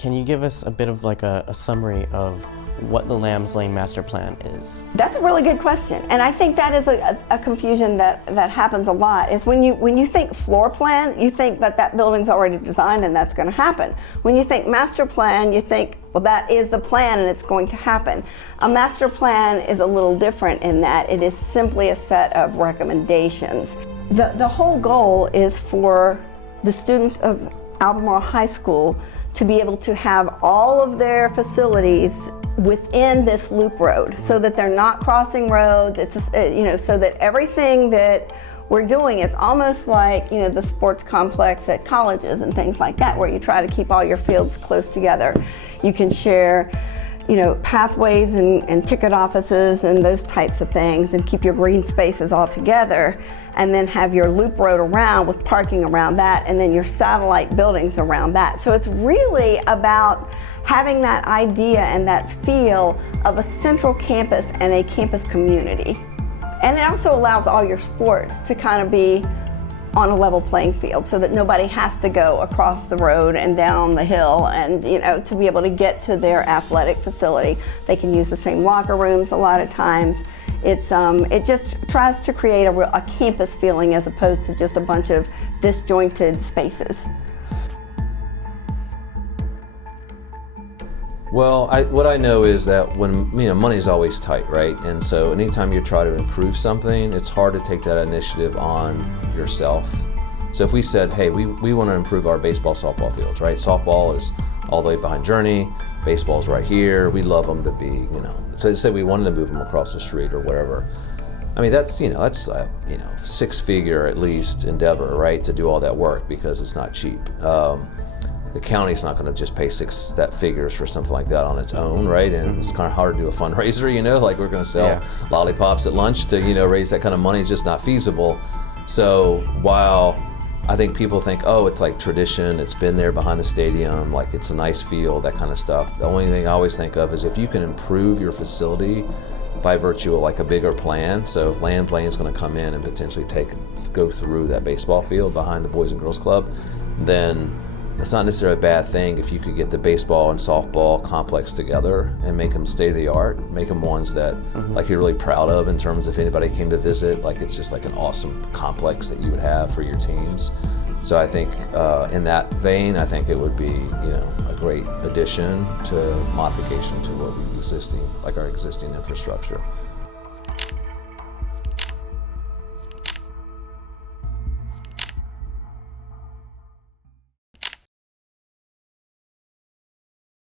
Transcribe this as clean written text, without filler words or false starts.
Can you give us a bit of like a summary of what the Lambs Lane Master Plan is? That's a really good question, and I think that is a confusion that happens a lot. Is when you think floor plan, you think that building's already designed and that's going to happen. When you think master plan, you think, well, that is the plan and it's going to happen. A master plan is a little different in that it is simply a set of recommendations. The whole goal is for the students of Albemarle High School to be able to have all of their facilities within this loop road, so that they're not crossing roads. It's so that everything that we're doing, it's almost like the sports complex at colleges and things like that, where you try to keep all your fields close together. You can share pathways and ticket offices and those types of things, and keep your green spaces all together, and then have your loop road around with parking around that, and then your satellite buildings around that. So it's really about having that idea and that feel of a central campus and a campus community. And it also allows all your sports to kind of be on a level playing field, so that nobody has to go across the road and down the hill, and to be able to get to their athletic facility. They can use the same locker rooms a lot of times. It just tries to create a campus feeling, as opposed to just a bunch of disjointed spaces. Well, what I know is that when money's always tight, right? And so anytime you try to improve something, it's hard to take that initiative on yourself. So if we said, hey, we want to improve our baseball, softball fields, right? Softball is all the way behind Journey, baseball's right here. We love them to be, So say we wanted to move them across the street or whatever. I mean, that's a six-figure at least endeavor, right? To do all that work, because it's not cheap. The county's not going to just pay that figures for something like that on its own, right? And it's kind of hard to do a fundraiser, like we're going to sell lollipops at lunch to, raise that kind of money. It's just not feasible. So while I think people think, oh, it's like tradition, it's been there behind the stadium, like it's a nice field, that kind of stuff. The only thing I always think of is if you can improve your facility by virtue of like a bigger plan. So if Lambs Lane is going to come in and potentially go through that baseball field behind the Boys and Girls Club, then it's not necessarily a bad thing if you could get the baseball and softball complex together and make them state-of-the-art, make them ones that like you're really proud of in terms of if anybody came to visit, like it's just like an awesome complex that you would have for your teams. So I think in that vein, I think it would be a great addition to modification to what our existing infrastructure.